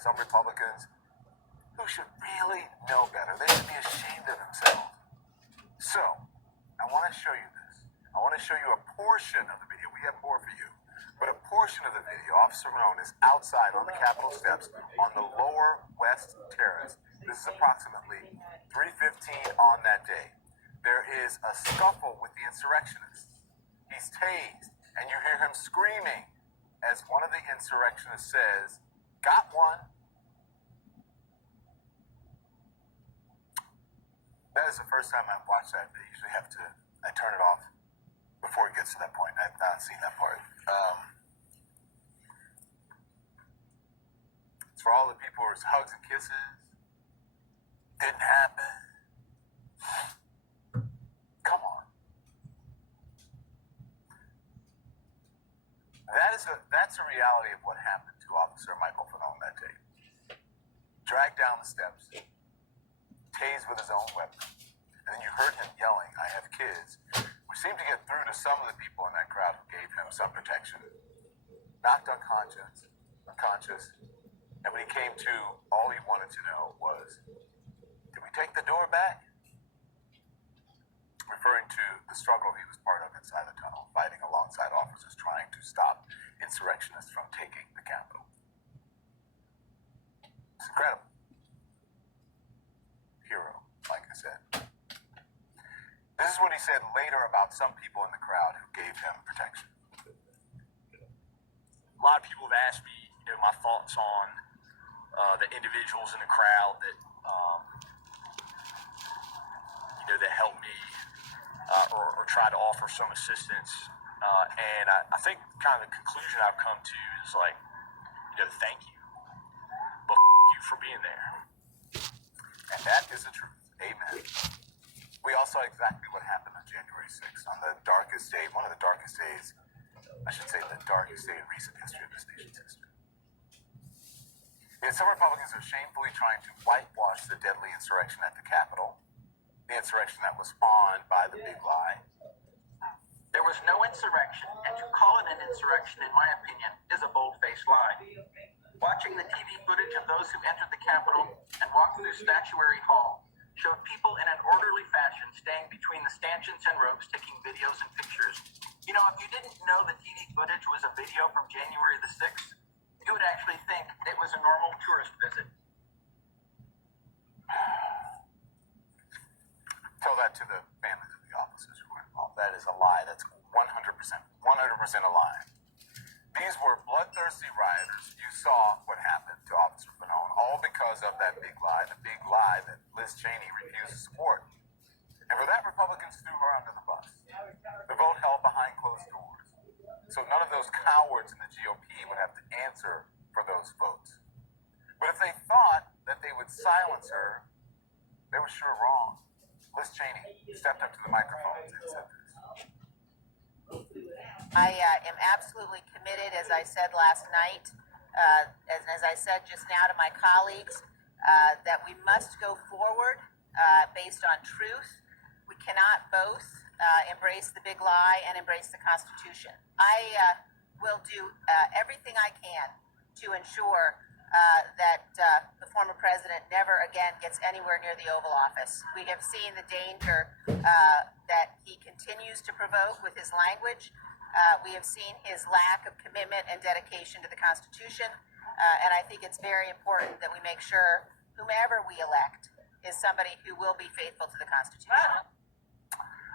some Republicans who should really know better. They should be ashamed of themselves. So, I want to show you this. I want to show you a portion of the video. We have more for you. But a portion of the video, Officer Malone is outside on the Capitol steps on the lower west terrace. This is approximately 3:15 on that day. There is a scuffle with the insurrectionists. He's tased, and you hear him screaming as one of the insurrectionists says, "Got one." That is the first time I've watched that. I usually I turn it off before it gets to that point. I've not seen that part. It's for all the people who are hugs and kisses. Didn't happen. Come on. That's a reality of what happened to Officer Michael Fanone that day. Dragged down the steps, tased with his own weapon, and then you heard him yelling, "I have kids," which seemed to get through to some of the people in that crowd who gave him some protection. Knocked unconscious, and when he came to, all he wanted to know was, did we take the door back? Referring to the struggle he was part of inside the tunnel, fighting alongside officers trying to stop insurrectionists from taking the Capitol. It's incredible. Hero, like I said. This is what he said later about some people in the crowd who gave him protection. A lot of people have asked me, my thoughts on the individuals in the crowd that, that helped me or tried to offer some assistance. And I think kind of the conclusion I've come to is like, thank you, but you for being there. And that is the truth. Amen. We all saw exactly what happened on January 6th, on the darkest day, one of the darkest days, I should say the darkest day in recent history of this nation's history. Yet some Republicans are shamefully trying to whitewash the deadly insurrection at the Capitol, the insurrection that was spawned by the big lie. There was no insurrection, and to call it an insurrection, in my opinion, is a bold-faced lie. Watching the TV footage of those who entered the Capitol and walked through Statuary Hall showed people in an orderly fashion staying between the stanchions and ropes taking videos and pictures. If you didn't know the TV footage was a video from January the 6th, you would actually think it was a normal tourist visit. Tell that to the families of the officers who were involved. That is a lie. That's 100% a lie. These were bloodthirsty rioters. You saw what happened to Officer Fanone, all because of that big lie that Liz Cheney refused to support. And for that, Republicans threw her under the bus. The vote held behind closed doors. So none of those cowards in the GOP would have to answer for those votes. But if they thought that they would silence her, they were sure wrong. Liz Cheney stepped up to the microphones and said this. I am absolutely committed, as I said last night, as I said just now to my colleagues, that we must go forward based on truth. We cannot both embrace the big lie and embrace the Constitution. I will do everything I can to ensure that the former president never again gets anywhere near the Oval Office. We have seen the danger that he continues to provoke with his language. We have seen his lack of commitment and dedication to the Constitution, and I think it's very important that we make sure whomever we elect is somebody who will be faithful to the Constitution.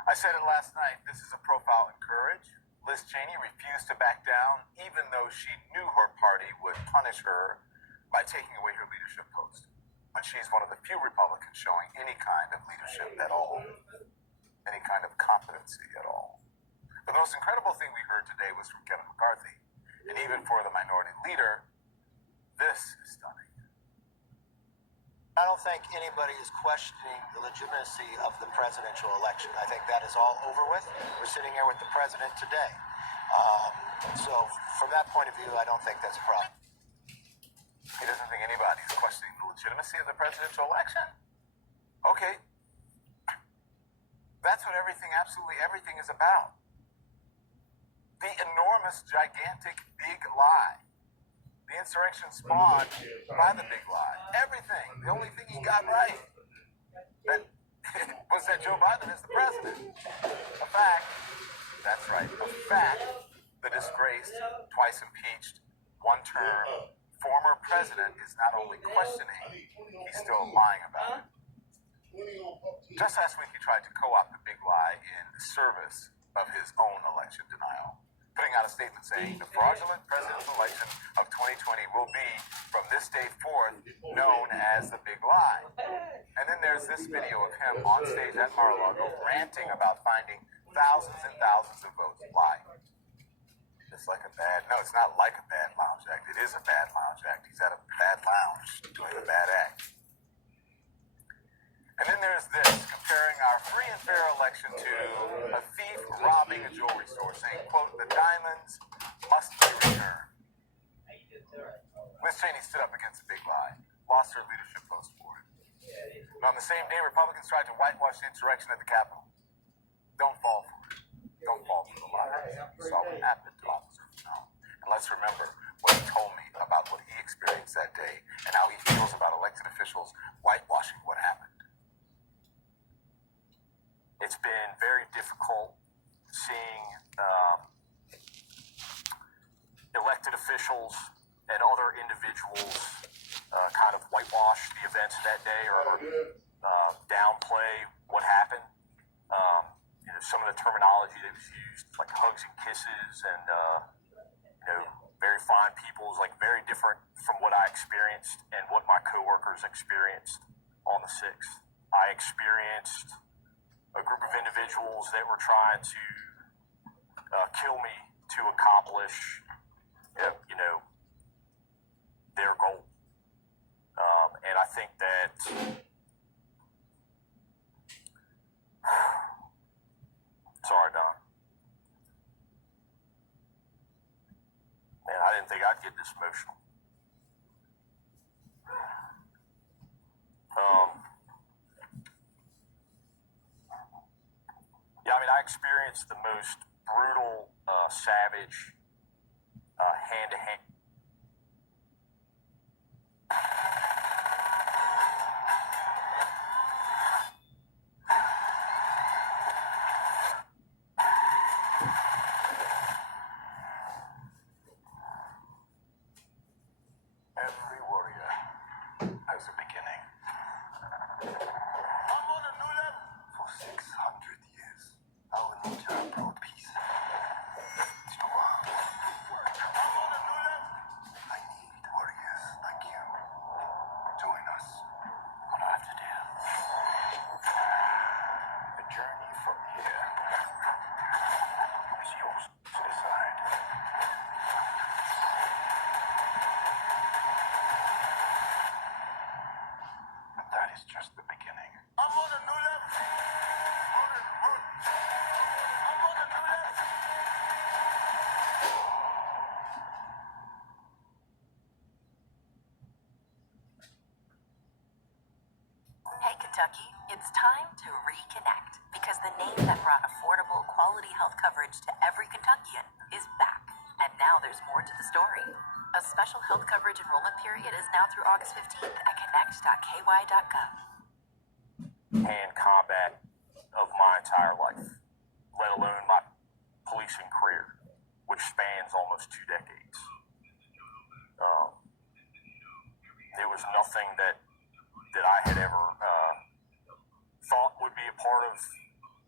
I said it last night, this is a profile in courage. Liz Cheney refused to back down, even though she knew her party would punish her by taking away her leadership post, when she's one of the few Republicans showing any kind of leadership at all, any kind of competency at all. The most incredible thing we heard today was from Kevin McCarthy, and even for the minority leader, this is stunning. I don't think anybody is questioning the legitimacy of the presidential election. I think that is all over with. We're sitting here with the president today. So from that point of view, I don't think that's a problem. He doesn't think anybody is questioning the legitimacy of the presidential election? Okay. That's what absolutely everything is about. The enormous, gigantic, big lie. The the insurrection spawned by the big lie. Everything. The only thing he got right that was that Joe Biden is the president. A fact. That's right. A fact. The disgraced, twice impeached, one-term former president is not only questioning, he's still lying about it. Just last week, he tried to co-opt the big lie in service of his own election denial, putting out a statement saying the fraudulent presidential election of 2020 will be, from this day forth, known as the big lie. And then there's this video of him on stage at Mar-a-Lago ranting about finding thousands and thousands of votes lying. It's like a bad, no, it's not like a bad lounge act. It is a bad lounge act. He's at a bad lounge doing a bad act. And then there's this, comparing our free and fair election to a thief robbing a jewelry store, saying, quote, the diamonds must be returned. Liz Cheney stood up against the big lie, lost her leadership post for it. And on the same day, Republicans tried to whitewash the insurrection at the Capitol. Don't fall for it. Don't fall for the lie. You saw what happened to Officer Brown. And let's remember what he told me about what he experienced that day and how he feels about elected officials whitewashing what happened. It's been very difficult seeing elected officials and other individuals kind of whitewash the events that day or downplay what happened. Some of the terminology that was used, like hugs and kisses and, very fine people, is like very different from what I experienced and what my coworkers experienced on the 6th. I experienced a group of individuals that were trying to kill me to accomplish, their goal. And I think that sorry, Don. Man, I didn't think I'd get this emotional. I experienced the most brutal, savage, hand-to-hand. Every warrior has a beginning. I'm on a new level. For 600 years, our ninja brought peace to the world. I'm on a new level. I need warriors like you. Join us on After Death. The journey from here is yours to decide. But that is just the beginning. I'm on a new level. I'm on a new level. Hey Kentucky, it's time to reconnect because the name that brought affordable, quality health coverage to every Kentuckian is back. And now there's more to the story. A special health coverage enrollment period is now through August 15th at connect.ky.gov. Hand combat of my entire life, let alone my policing career, which spans almost 2 decades. It was nothing that I had ever thought would be a part of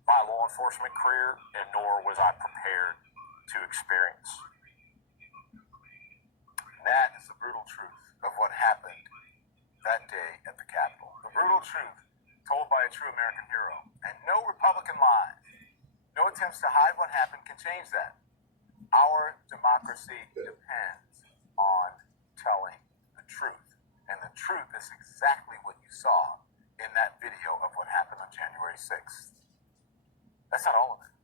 my law enforcement career, and nor was I prepared to experience. That is the brutal truth of what happened that day at the Capitol. The brutal truth told by a true American hero. And no Republican lies, no attempts to hide what happened can change that. Our democracy depends on telling the truth. And the truth is exactly what you saw in that video of what happened on January 6th. That's not all of it.